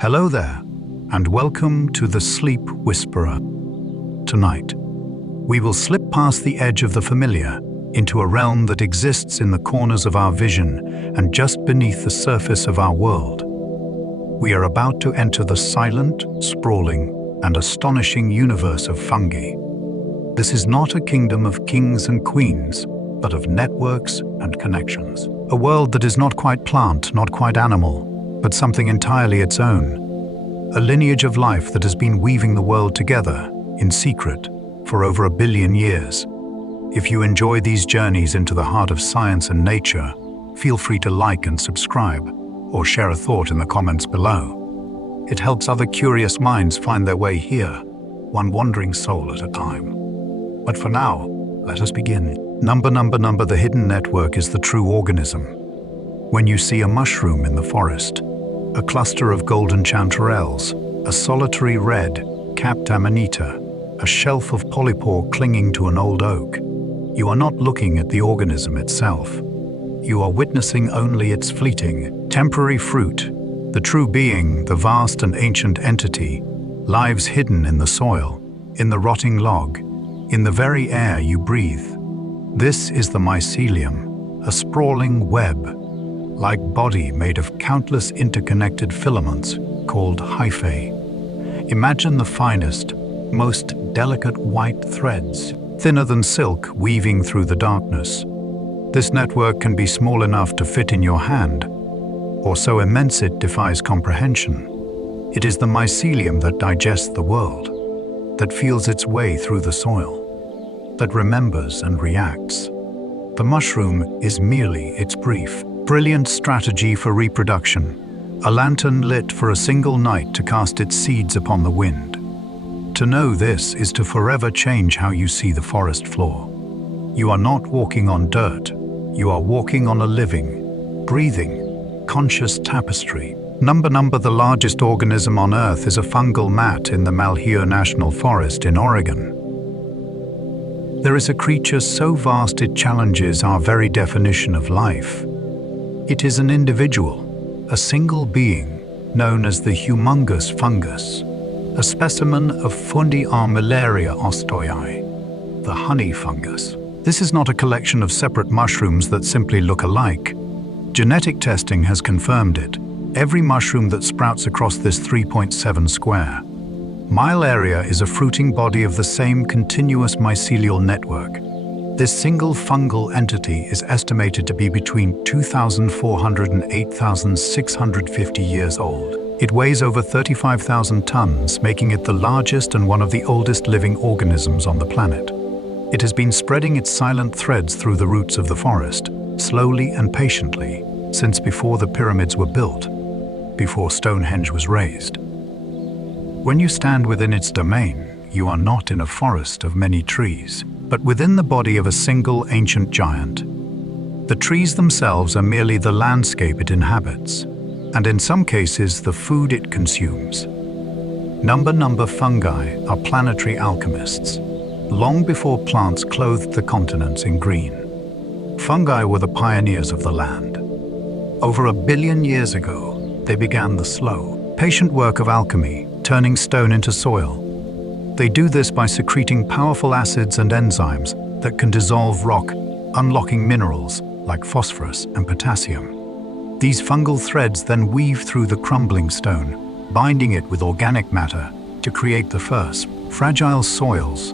Hello there, and welcome to the Sleep Whisperer. Tonight, we will slip past the edge of the familiar into a realm that exists in the corners of our vision and just beneath the surface of our world. We are about to enter the silent, sprawling, and astonishing universe of fungi. This is not a kingdom of kings and queens, but of networks and connections. A world that is not quite plant, not quite animal, but something entirely its own. A lineage of life that has been weaving the world together, in secret, for over 1 billion years. If you enjoy these journeys into the heart of science and nature, feel free to like and subscribe, or share a thought in the comments below. It helps other curious minds find their way here, one wandering soul at a time. But for now, let us begin. Number, the hidden network is the true organism. When you see a mushroom in the forest, a cluster of golden chanterelles, a solitary red-capped amanita, a shelf of polypore clinging to an old oak, you are not looking at the organism itself. You are witnessing only its fleeting, temporary fruit. The true being, the vast and ancient entity, lies hidden in the soil, in the rotting log, in the very air you breathe. This is the mycelium, a sprawling web-like body made of countless interconnected filaments called hyphae. Imagine the finest, most delicate white threads, thinner than silk, weaving through the darkness. This network can be small enough to fit in your hand, or so immense it defies comprehension. It is the mycelium that digests the world, that feels its way through the soil, that remembers and reacts. The mushroom is merely its brief, brilliant strategy for reproduction, a lantern lit for a single night to cast its seeds upon the wind. To know this is to forever change how you see the forest floor. You are not walking on dirt, you are walking on a living, breathing, conscious tapestry. Number, the largest organism on Earth is a fungal mat in the Malheur National Forest in Oregon. There is a creature so vast it challenges our very definition of life. It is an individual, a single being, known as the humongous fungus, a specimen of Fungi ostoi, the honey fungus. This is not a collection of separate mushrooms that simply look alike. Genetic testing has confirmed it. Every mushroom that sprouts across this 3.7 square mile area is a fruiting body of the same continuous mycelial network. This single fungal entity is estimated to be between 2,400 and 8,650 years old. It weighs over 35,000 tons, making it the largest and one of the oldest living organisms on the planet. It has been spreading its silent threads through the roots of the forest, slowly and patiently, since before the pyramids were built, before Stonehenge was raised. When you stand within its domain, you are not in a forest of many trees, but within the body of a single ancient giant. The trees themselves are merely the landscape it inhabits, and in some cases the food it consumes. Number fungi are planetary alchemists. Long before plants clothed the continents in green, fungi were the pioneers of the land. Over 1 billion years ago, they began the slow, patient work of alchemy, turning stone into soil. They do this by secreting powerful acids and enzymes that can dissolve rock, unlocking minerals like phosphorus and potassium. These fungal threads then weave through the crumbling stone, binding it with organic matter to create the first fragile soils.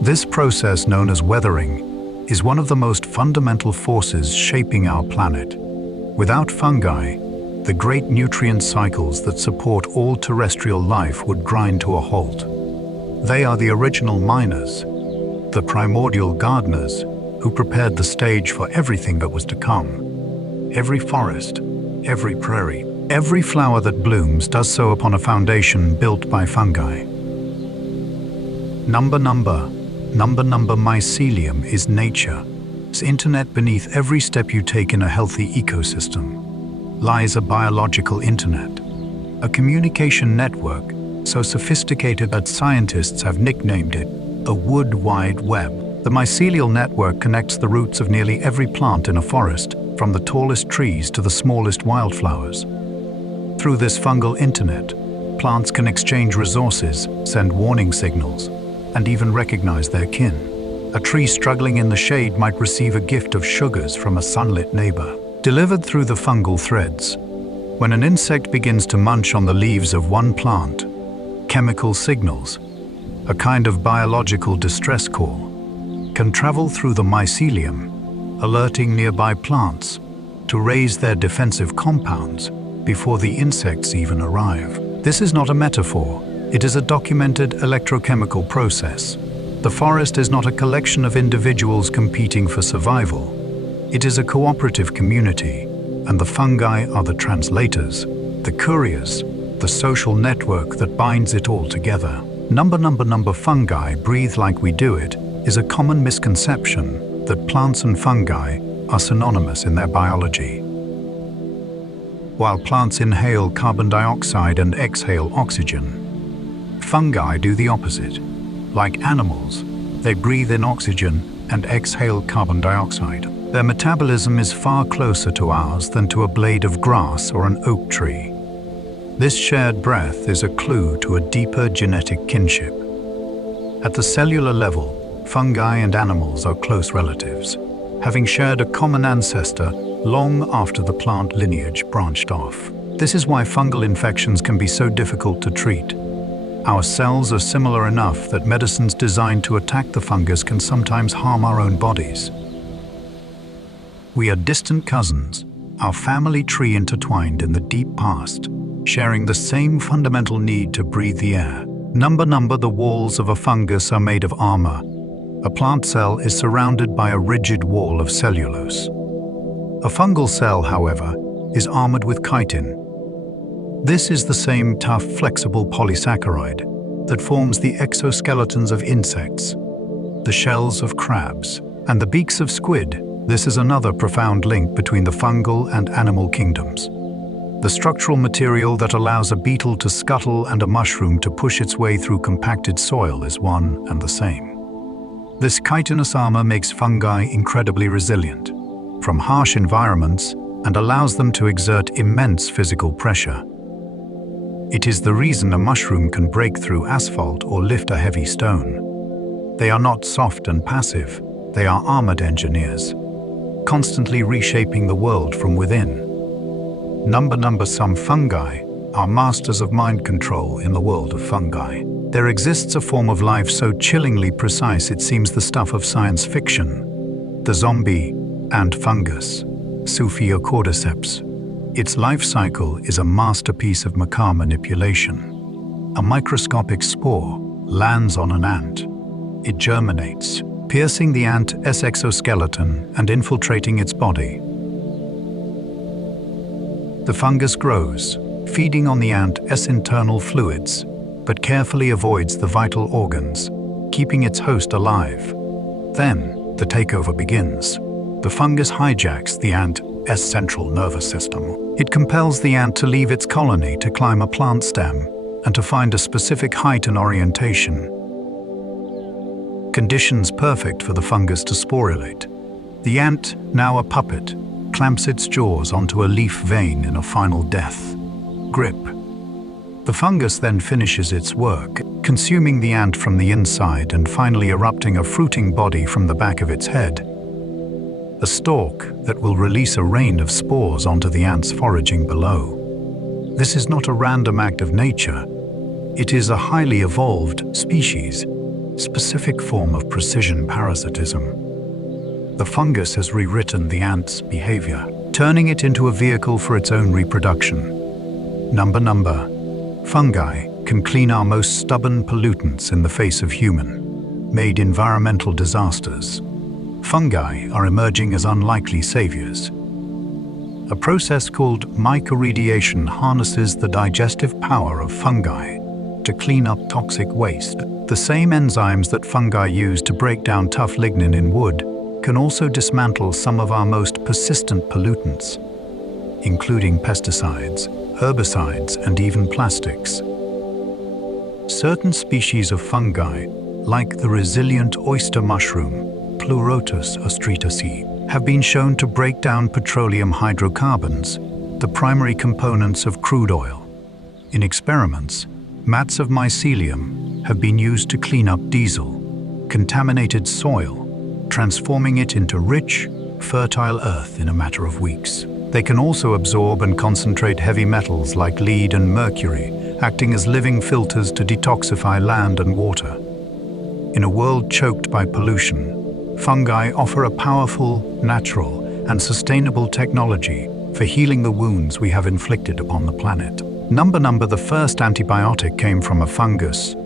This process, known as weathering, is one of the most fundamental forces shaping our planet. Without fungi, the great nutrient cycles that support all terrestrial life would grind to a halt. They are the original miners, the primordial gardeners who prepared the stage for everything that was to come. Every forest, every prairie, every flower that blooms does so upon a foundation built by fungi. Number, mycelium is nature. Its internet beneath every step you take in a healthy ecosystem lies a biological internet, a communication network so sophisticated that scientists have nicknamed it a wood wide web. The mycelial network connects the roots of nearly every plant in a forest, from the tallest trees to the smallest wildflowers. Through this fungal internet, plants can exchange resources, send warning signals, and even recognize their kin. A tree struggling in the shade might receive a gift of sugars from a sunlit neighbor, delivered through the fungal threads. When an insect begins to munch on the leaves of one plant, chemical signals, a kind of biological distress call, can travel through the mycelium, alerting nearby plants to raise their defensive compounds before the insects even arrive. This is not a metaphor, it is a documented electrochemical process. The forest is not a collection of individuals competing for survival. It is a cooperative community, and the fungi are the translators, the couriers, the social network that binds it all together. Number fungi breathe like we do it is a common misconception that plants and fungi are synonymous in their biology. While plants inhale carbon dioxide and exhale oxygen, fungi do the opposite. Like animals, they breathe in oxygen and exhale carbon dioxide. Their metabolism is far closer to ours than to a blade of grass or an oak tree. This shared breath is a clue to a deeper genetic kinship. At the cellular level, fungi and animals are close relatives, having shared a common ancestor long after the plant lineage branched off. This is why fungal infections can be so difficult to treat. Our cells are similar enough that medicines designed to attack the fungus can sometimes harm our own bodies. We are distant cousins, our family tree intertwined in the deep past, sharing the same fundamental need to breathe the air. The walls of a fungus are made of armor. A plant cell is surrounded by a rigid wall of cellulose. A fungal cell, however, is armored with chitin. This is the same tough, flexible polysaccharide that forms the exoskeletons of insects, the shells of crabs, and the beaks of squid. This is another profound link between the fungal and animal kingdoms. The structural material that allows a beetle to scuttle and a mushroom to push its way through compacted soil is one and the same. This chitinous armor makes fungi incredibly resilient from harsh environments and allows them to exert immense physical pressure. It is the reason a mushroom can break through asphalt or lift a heavy stone. They are not soft and passive, they are armored engineers, constantly reshaping the world from within. Some fungi are masters of mind control in the world of fungi. There exists a form of life so chillingly precise it seems the stuff of science fiction. The zombie ant fungus, Cordyceps. Its life cycle is a masterpiece of macabre manipulation. A microscopic spore lands on an ant. It germinates, piercing the ant's exoskeleton and infiltrating its body. The fungus grows, feeding on the ant's internal fluids, but carefully avoids the vital organs, keeping its host alive. Then, the takeover begins. The fungus hijacks the ant's central nervous system. It compels the ant to leave its colony to climb a plant stem and to find a specific height and orientation. Conditions perfect for the fungus to sporulate. The ant, now a puppet, clamps its jaws onto a leaf vein in a final death grip. The fungus then finishes its work, consuming the ant from the inside and finally erupting a fruiting body from the back of its head. A stalk that will release a rain of spores onto the ants foraging below. This is not a random act of nature. It is a highly evolved species, specific form of precision parasitism. The fungus has rewritten the ant's behavior, turning it into a vehicle for its own reproduction. Fungi can clean our most stubborn pollutants in the face of human-made environmental disasters. Fungi are emerging as unlikely saviors. A process called mycorrhization harnesses the digestive power of fungi to clean up toxic waste. The same enzymes that fungi use to break down tough lignin in wood can also dismantle some of our most persistent pollutants, including pesticides, herbicides, and even plastics. Certain species of fungi, like the resilient oyster mushroom, Pleurotus ostritaceae, have been shown to break down petroleum hydrocarbons, the primary components of crude oil. In experiments, mats of mycelium have been used to clean up diesel, contaminated soil, transforming it into rich, fertile earth in a matter of weeks. They can also absorb and concentrate heavy metals like lead and mercury, acting as living filters to detoxify land and water. In a world choked by pollution, fungi offer a powerful, natural, and sustainable technology for healing the wounds we have inflicted upon the planet. Number, the first antibiotic came from a fungus.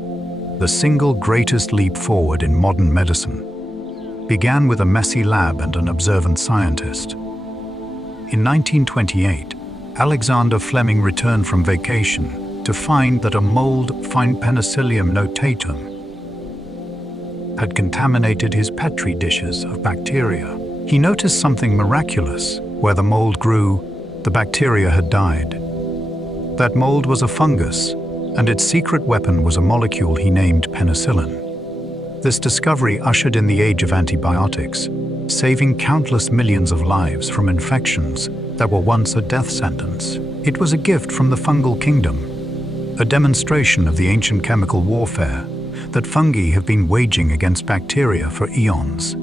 The single greatest leap forward in modern medicine began with a messy lab and an observant scientist. In 1928, Alexander Fleming returned from vacation to find that a mold, Penicillium notatum, had contaminated his petri dishes of bacteria. He noticed something miraculous. Where the mold grew, the bacteria had died. That mold was a fungus, and its secret weapon was a molecule he named penicillin. This discovery ushered in the age of antibiotics, saving countless millions of lives from infections that were once a death sentence. It was a gift from the fungal kingdom, a demonstration of the ancient chemical warfare that fungi have been waging against bacteria for eons.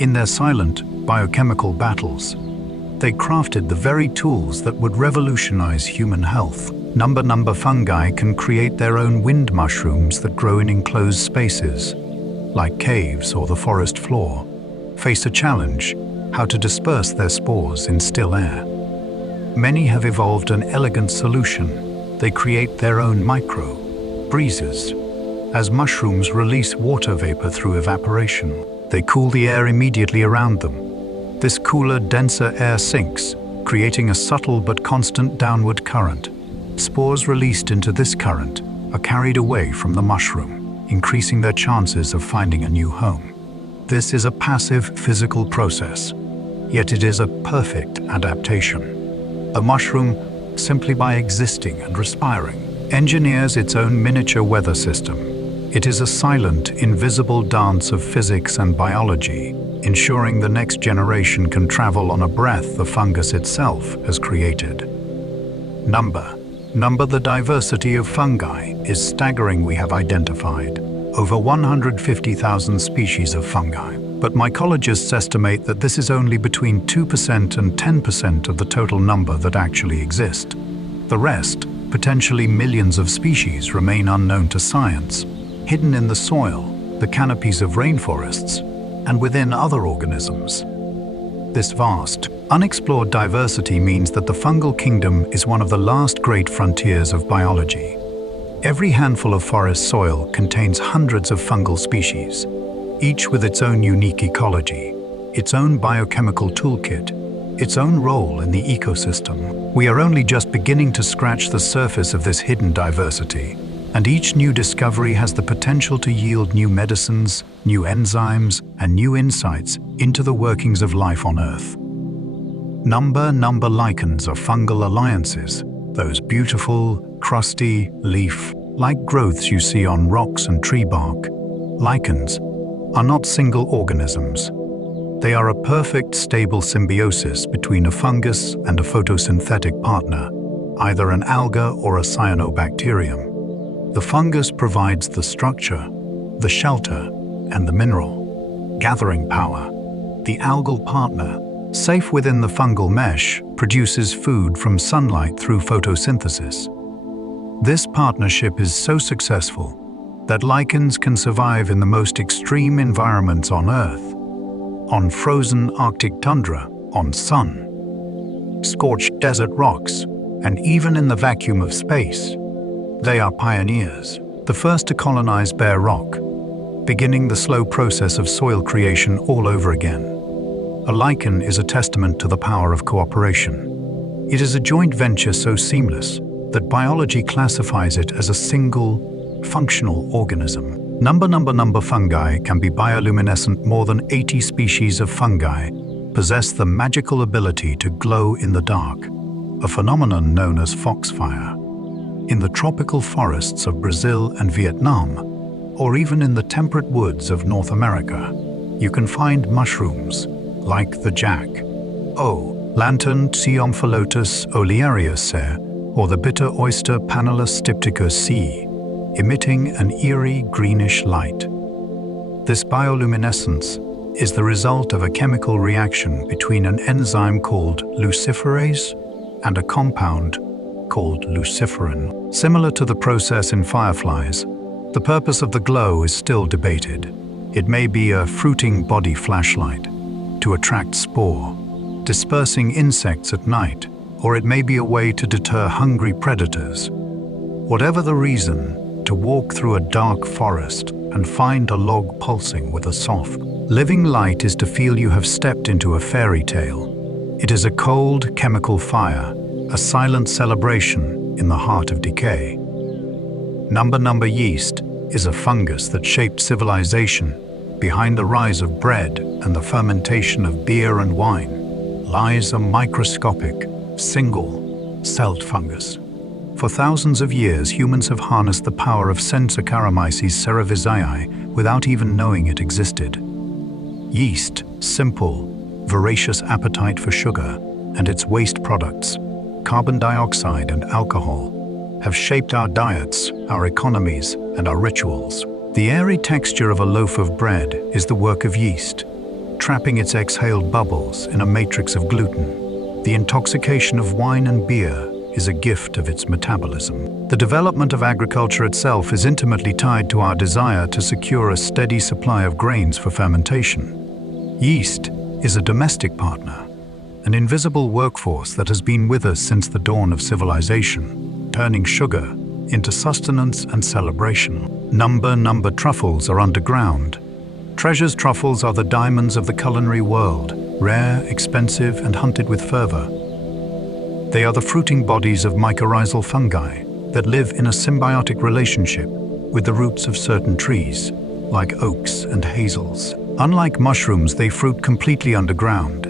In their silent, biochemical battles, they crafted the very tools that would revolutionize human health. Number fungi can create their own wind mushrooms that grow in enclosed spaces, like caves or the forest floor. Face a challenge: how to disperse their spores in still air. Many have evolved an elegant solution. They create their own micro-breezes. As mushrooms release water vapor through evaporation, they cool the air immediately around them. This cooler, denser air sinks, creating a subtle but constant downward current. Spores released into this current are carried away from the mushroom, increasing their chances of finding a new home. This is a passive physical process, yet it is a perfect adaptation. A mushroom, simply by existing and respiring, engineers its own miniature weather system. It is a silent, invisible dance of physics and biology, ensuring the next generation can travel on a breath the fungus itself has created. The diversity of fungi is staggering. We have identified over 150,000 species of fungi, but mycologists estimate that this is only between 2% and 10% of the total number that actually exist. The rest, potentially millions of species, remain unknown to science, hidden in the soil, the canopies of rainforests, and within other organisms. This vast, unexplored diversity means that the fungal kingdom is one of the last great frontiers of biology. Every handful of forest soil contains hundreds of fungal species, each with its own unique ecology, its own biochemical toolkit, its own role in the ecosystem. We are only just beginning to scratch the surface of this hidden diversity, and each new discovery has the potential to yield new medicines, new enzymes, and new insights into the workings of life on Earth. Lichens are fungal alliances, those beautiful, crusty, leaf-like growths you see on rocks and tree bark. Lichens are not single organisms. They are a perfect, stable symbiosis between a fungus and a photosynthetic partner, either an alga or a cyanobacterium. The fungus provides the structure, the shelter, and the mineral gathering power. The algal partner, safe within the fungal mesh, produces food from sunlight through photosynthesis. This partnership is so successful that lichens can survive in the most extreme environments on Earth, on frozen Arctic tundra, on sun-scorched desert rocks, and even in the vacuum of space. They are pioneers, the first to colonize bare rock, beginning the slow process of soil creation all over again. A lichen is a testament to the power of cooperation. It is a joint venture so seamless that biology classifies it as a single, functional organism. Fungi can be bioluminescent. More than 80 species of fungi possess the magical ability to glow in the dark, a phenomenon known as foxfire. In the tropical forests of Brazil and Vietnam, or even in the temperate woods of North America, you can find mushrooms like the jack lantern Tsiomphalotus oleariaceae, or the bitter oyster Panellus stypticus C, emitting an eerie greenish light. This bioluminescence is the result of a chemical reaction between an enzyme called luciferase and a compound called luciferin. Similar to the process in fireflies, the purpose of the glow is still debated. It may be a fruiting body flashlight to attract spore, dispersing insects at night, or it may be a way to deter hungry predators. Whatever the reason, to walk through a dark forest and find a log pulsing with a soft, living light is to feel you have stepped into a fairy tale. It is a cold, chemical fire, a silent celebration in the heart of decay. Number yeast is a fungus that shaped civilization. Behind the rise of bread and the fermentation of beer and wine lies a microscopic, single-celled fungus. For thousands of years, humans have harnessed the power of Saccharomyces cerevisiae without even knowing it existed. Yeast, simple, voracious appetite for sugar, and its waste products, carbon dioxide and alcohol, have shaped our diets, our economies, and our rituals. The airy texture of a loaf of bread is the work of yeast, trapping its exhaled bubbles in a matrix of gluten. The intoxication of wine and beer is a gift of its metabolism. The development of agriculture itself is intimately tied to our desire to secure a steady supply of grains for fermentation. Yeast is a domestic partner, an invisible workforce that has been with us since the dawn of civilization, turning sugar into sustenance and celebration. Number truffles are underground. Treasure's truffles are the diamonds of the culinary world, rare, expensive, and hunted with fervor. They are the fruiting bodies of mycorrhizal fungi that live in a symbiotic relationship with the roots of certain trees, like oaks and hazels. Unlike mushrooms, they fruit completely underground.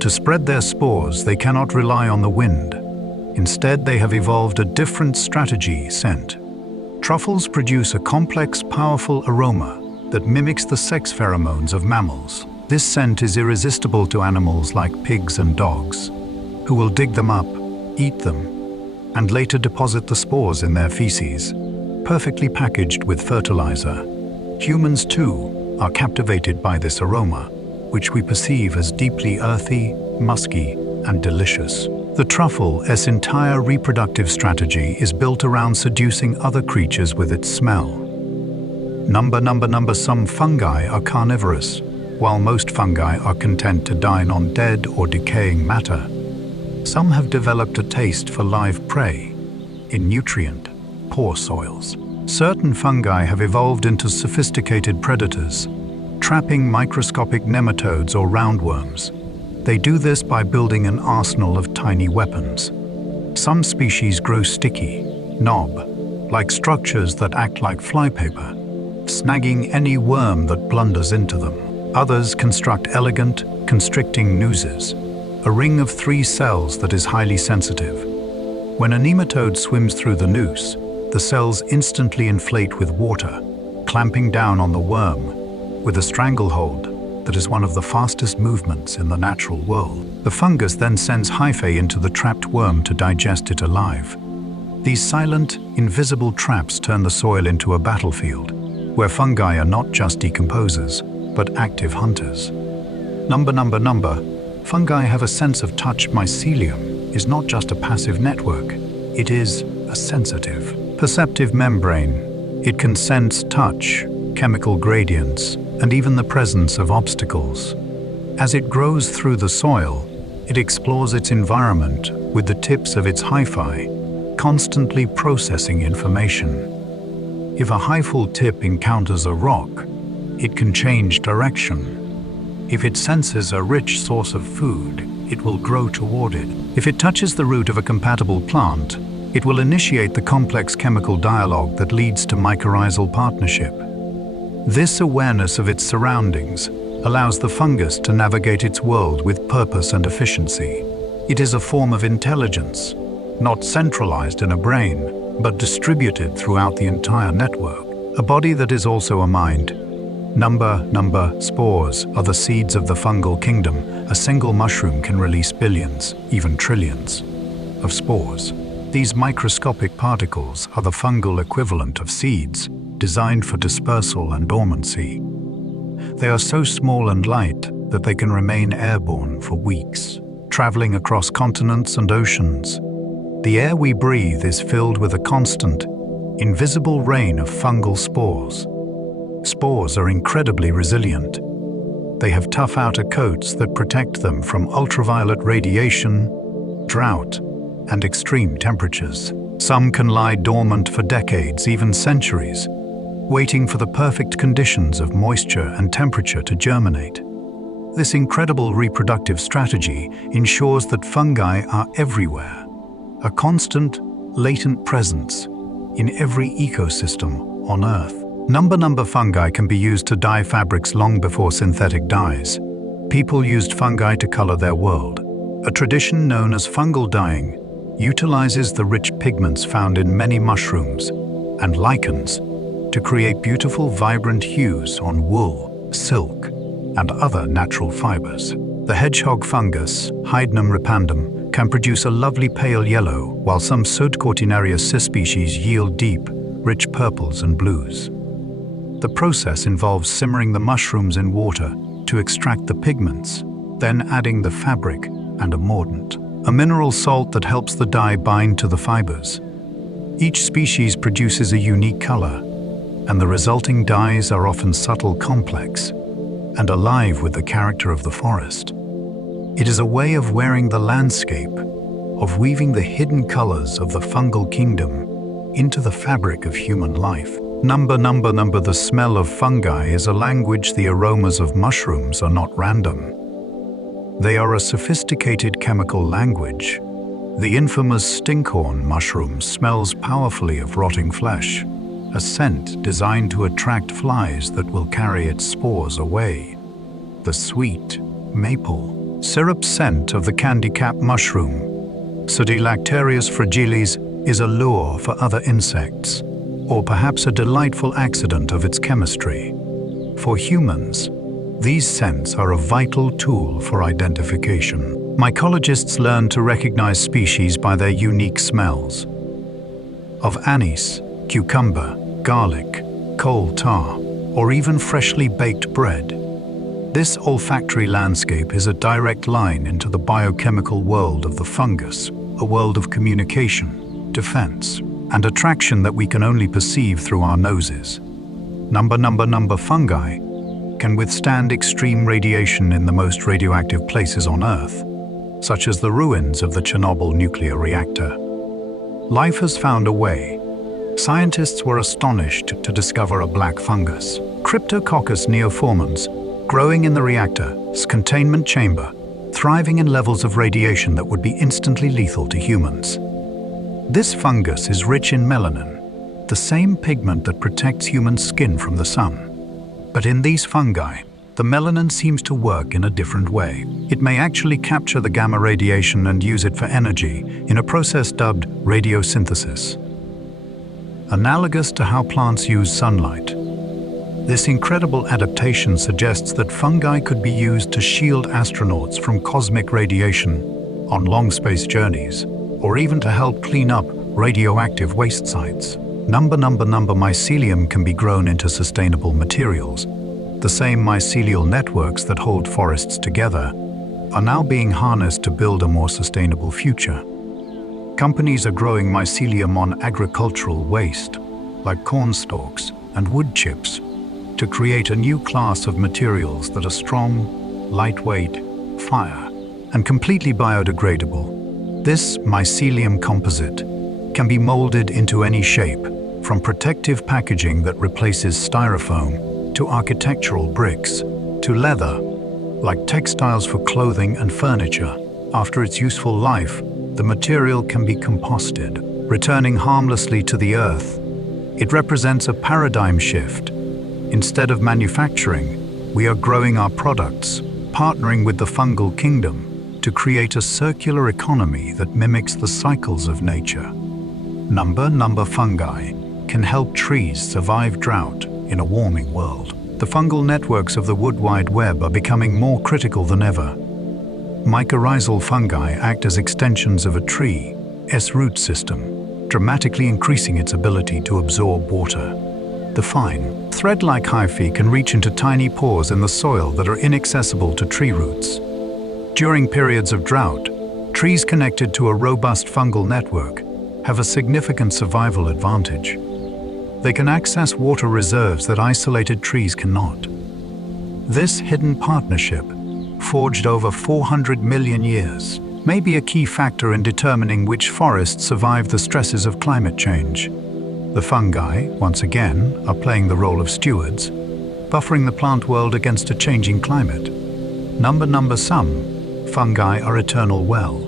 To spread their spores, they cannot rely on the wind. Instead, they have evolved a different strategy: scent. Truffles produce a complex, powerful aroma that mimics the sex pheromones of mammals. This scent is irresistible to animals like pigs and dogs, who will dig them up, eat them, and later deposit the spores in their feces, perfectly packaged with fertilizer. Humans, too, are captivated by this aroma, which we perceive as deeply earthy, musky, and delicious. The truffle's entire reproductive strategy is built around seducing other creatures with its smell. Some fungi are carnivorous, while most fungi are content to dine on dead or decaying matter. Some have developed a taste for live prey in nutrient-poor soils. Certain fungi have evolved into sophisticated predators, trapping microscopic nematodes or roundworms. They do this by building an arsenal of tiny weapons. Some species grow sticky, knob-like structures that act like flypaper, snagging any worm that blunders into them. Others construct elegant, constricting nooses, a ring of 3 cells that is highly sensitive. When a nematode swims through the noose, the cells instantly inflate with water, clamping down on the worm with a stranglehold that is one of the fastest movements in the natural world. The fungus then sends hyphae into the trapped worm to digest it alive. These silent, invisible traps turn the soil into a battlefield, where fungi are not just decomposers, but active hunters. Fungi have a sense of touch. Mycelium is not just a passive network, it is a sensitive, perceptive membrane. It can sense touch, chemical gradients, and even the presence of obstacles. As it grows through the soil, it explores its environment with the tips of its hyphae, constantly processing information. If a hyphal tip encounters a rock, it can change direction. If it senses a rich source of food, it will grow toward it. If it touches the root of a compatible plant, it will initiate the complex chemical dialogue that leads to mycorrhizal partnership. This awareness of its surroundings allows the fungus to navigate its world with purpose and efficiency. It is a form of intelligence, not centralized in a brain, but distributed throughout the entire network. A body that is also a mind. Number spores are the seeds of the fungal kingdom. A single mushroom can release billions, even trillions, of spores. These microscopic particles are the fungal equivalent of seeds, designed for dispersal and dormancy. They are so small and light that they can remain airborne for weeks, traveling across continents and oceans. The air we breathe is filled with a constant, invisible rain of fungal spores. Spores are incredibly resilient. They have tough outer coats that protect them from ultraviolet radiation, drought, and extreme temperatures. Some can lie dormant for decades, even centuries, waiting for the perfect conditions of moisture and temperature to germinate. This incredible reproductive strategy ensures that fungi are everywhere, a constant, latent presence in every ecosystem on Earth. Number fungi can be used to dye fabrics long before synthetic dyes. People used fungi to color their world. A tradition known as fungal dyeing utilizes the rich pigments found in many mushrooms and lichens to create beautiful, vibrant hues on wool, silk, and other natural fibers. The hedgehog fungus, Hydnum repandum, can produce a lovely pale yellow, while some Sodcortinarius cis-species yield deep, rich purples and blues. The process involves simmering the mushrooms in water to extract the pigments, then adding the fabric and a mordant, a mineral salt that helps the dye bind to the fibers. Each species produces a unique color, and the resulting dyes are often subtle, complex, and alive with the character of the forest. It is a way of wearing the landscape, of weaving the hidden colors of the fungal kingdom into the fabric of human life. Number. The smell of fungi is a language. The aromas of mushrooms are not random. They are a sophisticated chemical language. The infamous stinkhorn mushroom smells powerfully of rotting flesh, a scent designed to attract flies that will carry its spores away. The sweet, maple, syrup scent of the candy cap mushroom, Sodilacterius fragilis, is a lure for other insects, or perhaps a delightful accident of its chemistry. For humans, these scents are a vital tool for identification. Mycologists learn to recognize species by their unique smells. Of anise, cucumber, garlic, coal tar, or even freshly baked bread. This olfactory landscape is a direct line into the biochemical world of the fungus, a world of communication, defense, and attraction that we can only perceive through our noses. Fungi can withstand extreme radiation in the most radioactive places on Earth, such as the ruins of the Chernobyl nuclear reactor. Life has found a way. Scientists were astonished to discover a black fungus, Cryptococcus neoformans, growing in the reactor's containment chamber, thriving in levels of radiation that would be instantly lethal to humans. This fungus is rich in melanin, the same pigment that protects human skin from the sun. But in these fungi, the melanin seems to work in a different way. It may actually capture the gamma radiation and use it for energy in a process dubbed radiosynthesis. Analogous to how plants use sunlight, this incredible adaptation suggests that fungi could be used to shield astronauts from cosmic radiation on long space journeys, or even to help clean up radioactive waste sites. Mycelium can be grown into sustainable materials. The same mycelial networks that hold forests together are now being harnessed to build a more sustainable future. Companies are growing mycelium on agricultural waste, like corn stalks and wood chips, to create a new class of materials that are strong, lightweight, fire, and completely biodegradable. This mycelium composite can be molded into any shape, from protective packaging that replaces styrofoam to architectural bricks, to leather, like textiles for clothing and furniture. After its useful life, the material can be composted, returning harmlessly to the earth. It represents a paradigm shift. Instead of manufacturing, we are growing our products, partnering with the fungal kingdom to create a circular economy that mimics the cycles of nature. Fungi can help trees survive drought in a warming world. The fungal networks of the wood wide web are becoming more critical than ever. Mycorrhizal fungi act as extensions of a tree's root system, dramatically increasing its ability to absorb water. The fine, thread-like hyphae can reach into tiny pores in the soil that are inaccessible to tree roots. During periods of drought, trees connected to a robust fungal network have a significant survival advantage. They can access water reserves that isolated trees cannot. This hidden partnership, forged over 400 million years, may be a key factor in determining which forests survive the stresses of climate change. The fungi, once again, are playing the role of stewards, buffering the plant world against a changing climate. Some fungi are eternal well.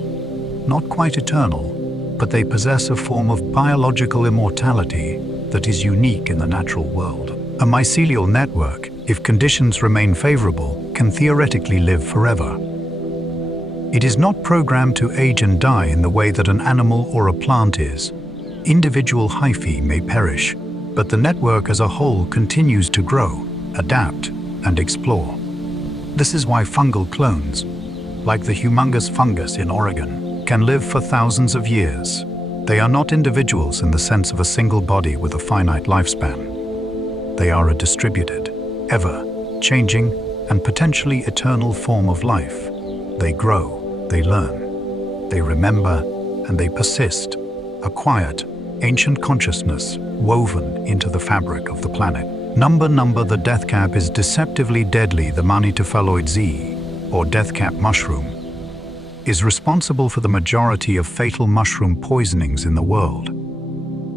Not quite eternal, but they possess a form of biological immortality that is unique in the natural world. A mycelial network, if conditions remain favorable, can theoretically live forever. It is not programmed to age and die in the way that an animal or a plant is. Individual hyphae may perish, but the network as a whole continues to grow, adapt, and explore. This is why fungal clones, like the humongous fungus in Oregon, can live for thousands of years. They are not individuals in the sense of a single body with a finite lifespan. They are a distributed, ever-changing, and potentially eternal form of life. They grow, they learn, they remember, and they persist, a quiet, ancient consciousness woven into the fabric of the planet. Number the death cap is deceptively deadly. The Manitophyloid Z, or death cap mushroom, is responsible for the majority of fatal mushroom poisonings in the world.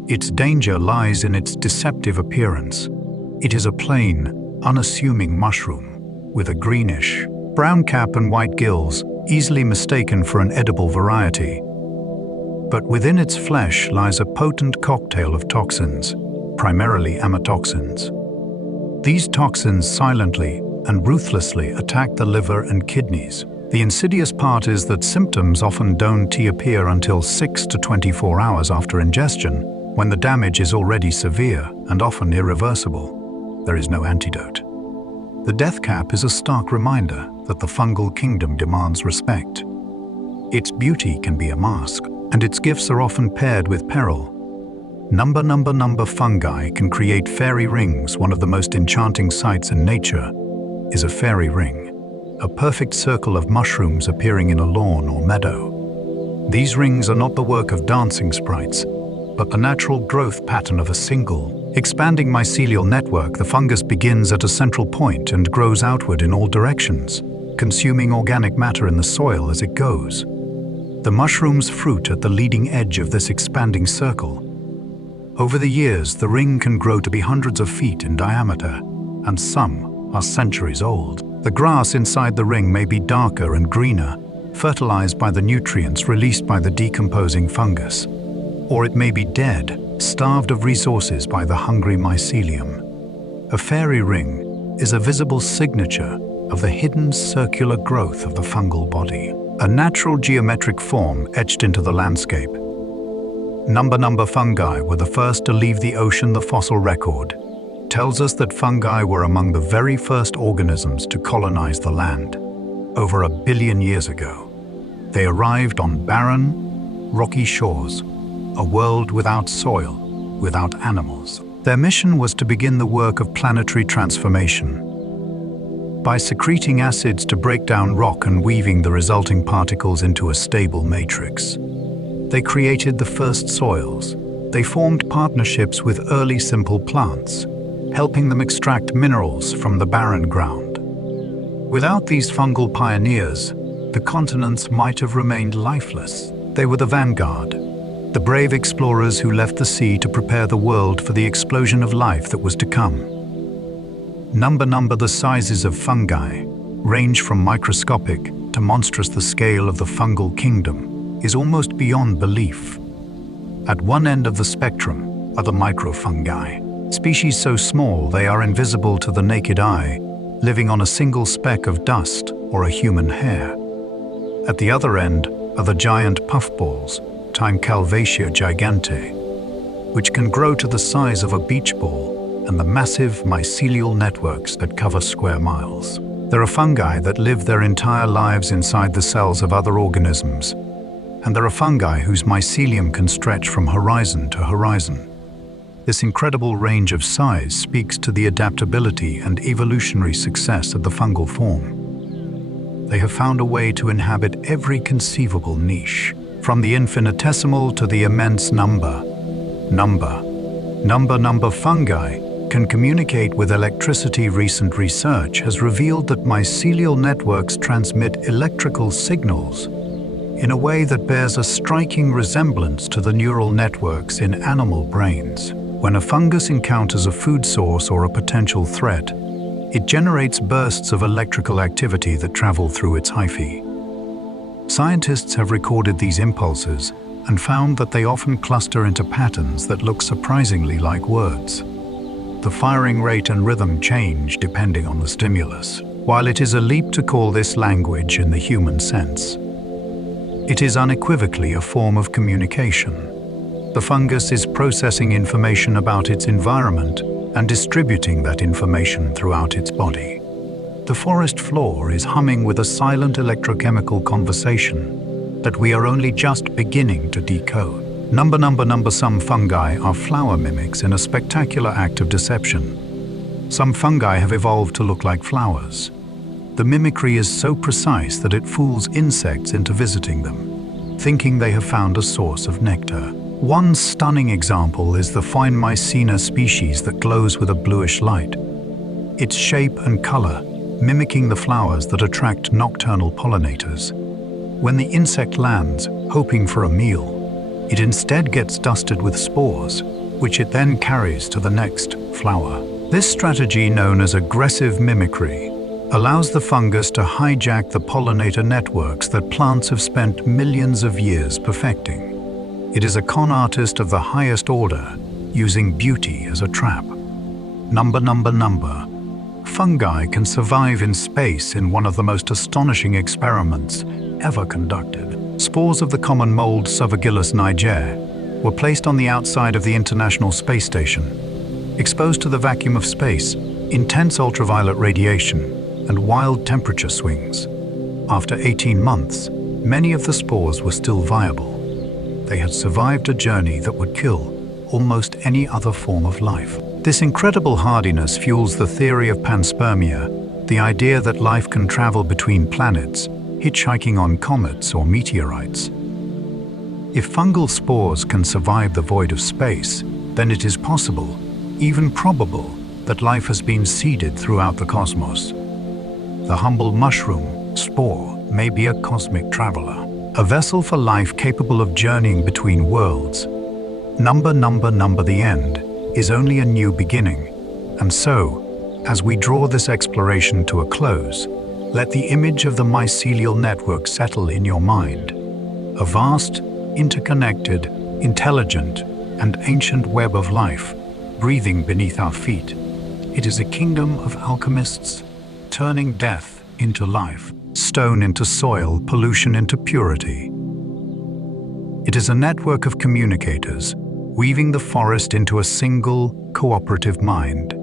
Its danger lies in its deceptive appearance. It is a plain, unassuming mushroom with a greenish, brown cap and white gills, easily mistaken for an edible variety. But within its flesh lies a potent cocktail of toxins, primarily amatoxins. These toxins silently and ruthlessly attack the liver and kidneys. The insidious part is that symptoms often don't appear until 6 to 24 hours after ingestion, when the damage is already severe and often irreversible. There is no antidote. The death cap is a stark reminder that the fungal kingdom demands respect. Its beauty can be a mask, and its gifts are often paired with peril. Number fungi can create fairy rings. One of the most enchanting sights in nature is a fairy ring, a perfect circle of mushrooms appearing in a lawn or meadow. These rings are not the work of dancing sprites, but the natural growth pattern of a single, expanding mycelial network. The fungus begins at a central point and grows outward in all directions, consuming organic matter in the soil as it goes. The mushrooms fruit at the leading edge of this expanding circle. Over the years, the ring can grow to be hundreds of feet in diameter, and some are centuries old. The grass inside the ring may be darker and greener, fertilized by the nutrients released by the decomposing fungus. Or it may be dead, starved of resources by the hungry mycelium. A fairy ring is a visible signature of the hidden circular growth of the fungal body, a natural geometric form etched into the landscape. Number fungi were the first to leave the ocean. The fossil record tells us that fungi were among the very first organisms to colonize the land. Over 1 billion years ago, they arrived on barren, rocky shores, a world without soil, without animals. Their mission was to begin the work of planetary transformation. By secreting acids to break down rock and weaving the resulting particles into a stable matrix, they created the first soils. They formed partnerships with early simple plants, helping them extract minerals from the barren ground. Without these fungal pioneers, the continents might have remained lifeless. They were the vanguard, the brave explorers who left the sea to prepare the world for the explosion of life that was to come. The sizes of fungi range from microscopic to monstrous. The scale of the fungal kingdom is almost beyond belief. At one end of the spectrum are the microfungi, species so small they are invisible to the naked eye, living on a single speck of dust or a human hair. At the other end are the giant puffballs, Calvatia gigante, which can grow to the size of a beach ball. and the massive mycelial networks that cover square miles. There are fungi that live their entire lives inside the cells of other organisms, and there are fungi whose mycelium can stretch from horizon to horizon. This incredible range of size speaks to the adaptability and evolutionary success of the fungal form. They have found a way to inhabit every conceivable niche, from the infinitesimal to the immense number. Number fungi can communicate with electricity. Recent research has revealed that mycelial networks transmit electrical signals in a way that bears a striking resemblance to the neural networks in animal brains. When a fungus encounters a food source or a potential threat, it generates bursts of electrical activity that travel through its hyphae. Scientists have recorded these impulses and found that they often cluster into patterns that look surprisingly like words. The firing rate and rhythm change depending on the stimulus. While it is a leap to call this language in the human sense, it is unequivocally a form of communication. The fungus is processing information about its environment and distributing that information throughout its body. The forest floor is humming with a silent electrochemical conversation that we are only just beginning to decode. Some fungi are flower mimics in a spectacular act of deception. Some fungi have evolved to look like flowers. The mimicry is so precise that it fools insects into visiting them, thinking they have found a source of nectar. One stunning example is the fine mycena species that glows with a bluish light. Its shape and color mimicking the flowers that attract nocturnal pollinators. When the insect lands, hoping for a meal, it instead gets dusted with spores, which it then carries to the next flower. This strategy, known as aggressive mimicry, allows the fungus to hijack the pollinator networks that plants have spent millions of years perfecting. It is a con artist of the highest order, using beauty as a trap. Number. Fungi can survive in space in one of the most astonishing experiments ever conducted. Spores of the common mold Subagillus niger were placed on the outside of the International Space Station, exposed to the vacuum of space, intense ultraviolet radiation, and wild temperature swings. After 18 months, many of the spores were still viable. They had survived a journey that would kill almost any other form of life. This incredible hardiness fuels the theory of panspermia, the idea that life can travel between planets, hitchhiking on comets or meteorites. If fungal spores can survive the void of space, then it is possible, even probable, that life has been seeded throughout the cosmos. The humble mushroom spore may be a cosmic traveler, a vessel for life capable of journeying between worlds. Number. The end is only a new beginning. And so, as we draw this exploration to a close, let the image of the mycelial network settle in your mind. A vast, interconnected, intelligent, and ancient web of life breathing beneath our feet. It is a kingdom of alchemists, turning death into life, stone into soil, pollution into purity. It is a network of communicators, weaving the forest into a single, cooperative mind.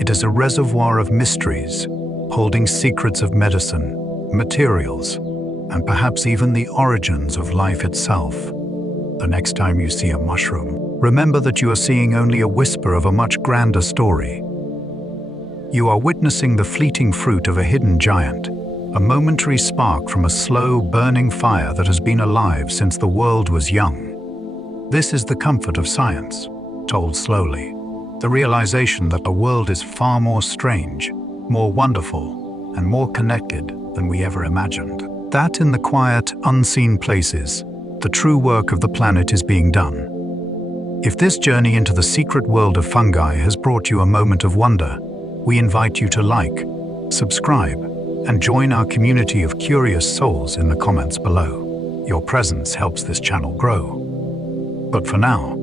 It is a reservoir of mysteries, holding secrets of medicine, materials, and perhaps even the origins of life itself. The next time you see a mushroom, remember that you are seeing only a whisper of a much grander story. You are witnessing the fleeting fruit of a hidden giant, a momentary spark from a slow, burning fire that has been alive since the world was young. This is the comfort of science, told slowly. The realization that the world is far more strange, more wonderful, and more connected than we ever imagined. That in the quiet, unseen places, the true work of the planet is being done. If this journey into the secret world of fungi has brought you a moment of wonder, we invite you to like, subscribe, and join our community of curious souls in the comments below. Your presence helps this channel grow. But for now,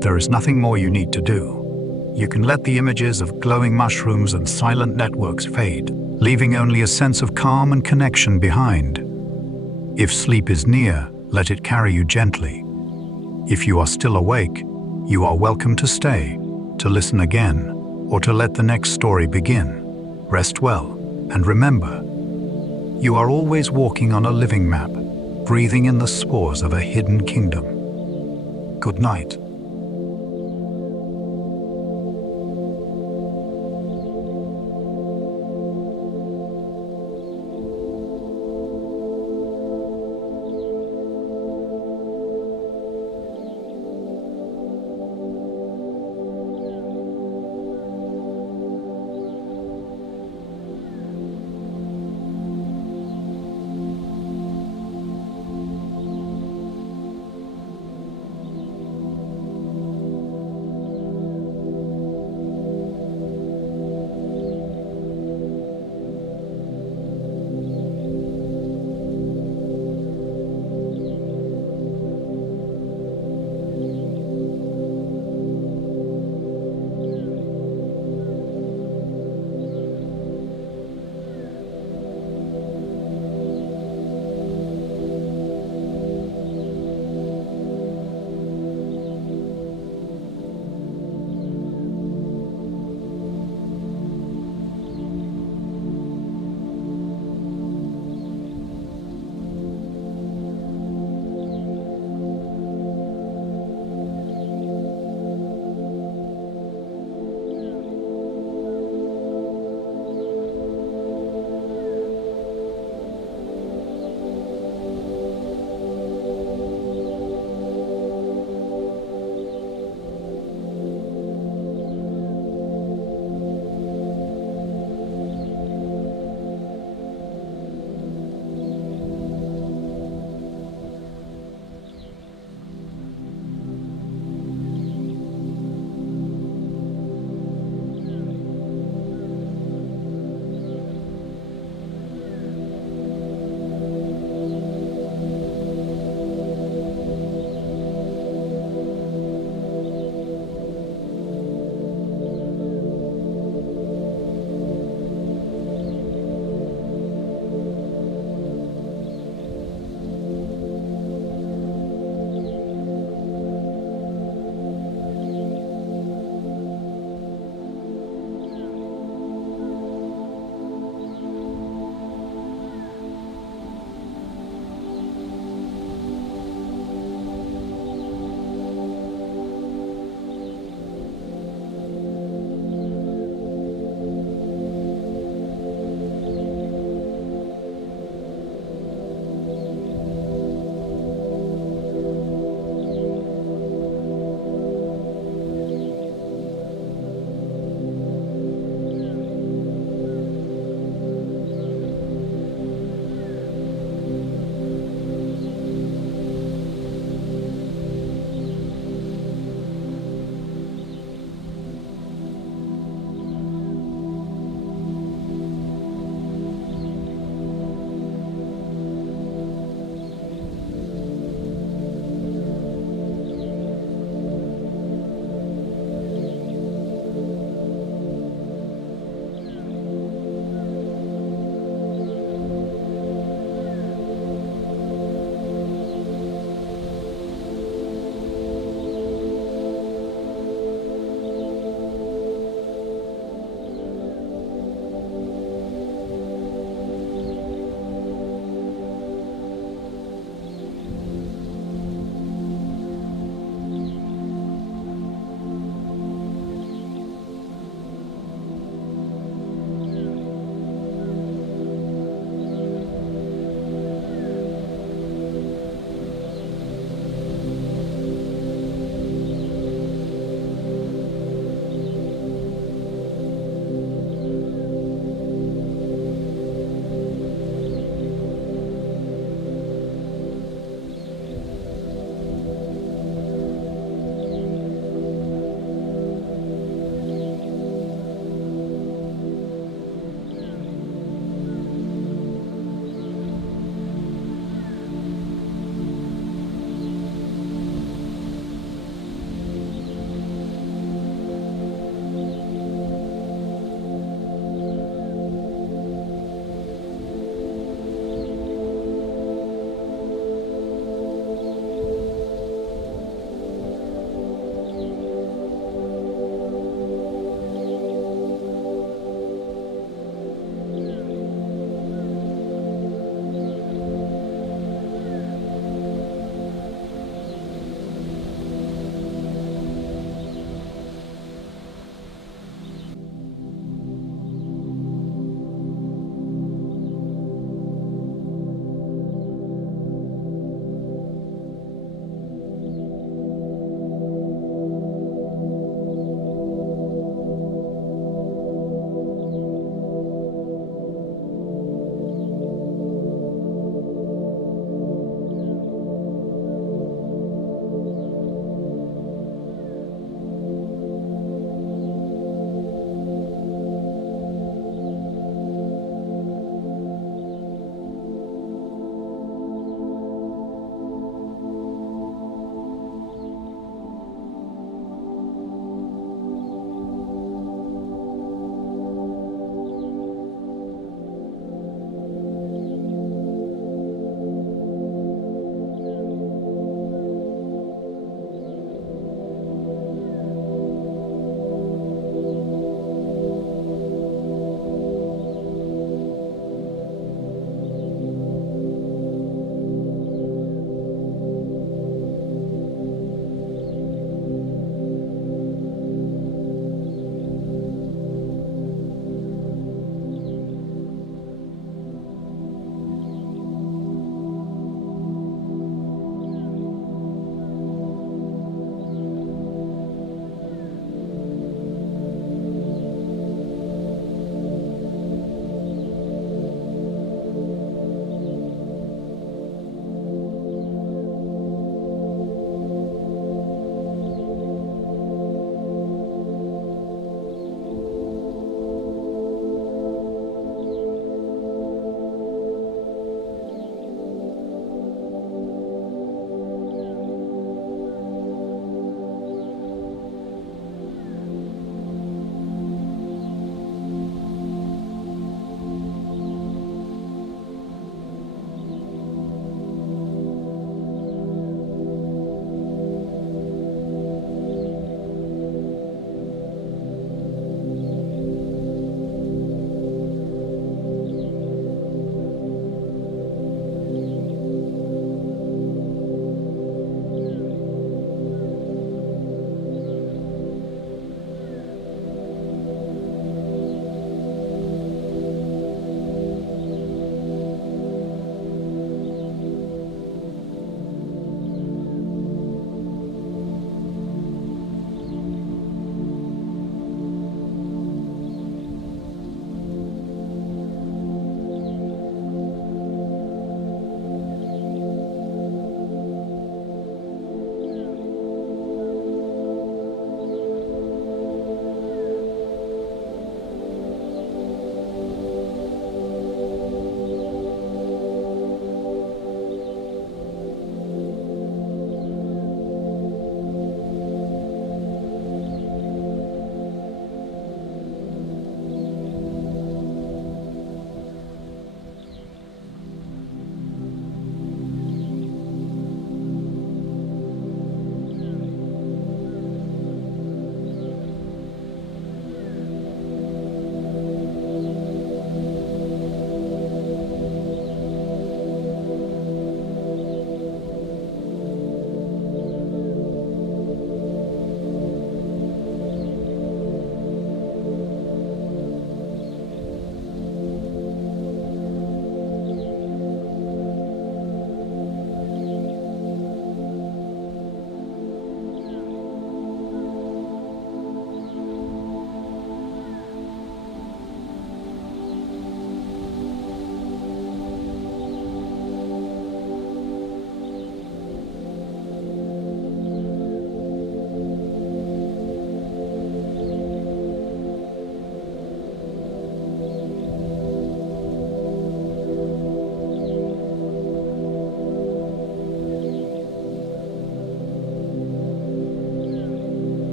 there is nothing more you need to do. You can let the images of glowing mushrooms and silent networks fade, leaving only a sense of calm and connection behind. If sleep is near, let it carry you gently. If you are still awake, you are welcome to stay, to listen again, or to let the next story begin. Rest well, and remember, you are always walking on a living map, breathing in the spores of a hidden kingdom. Good night.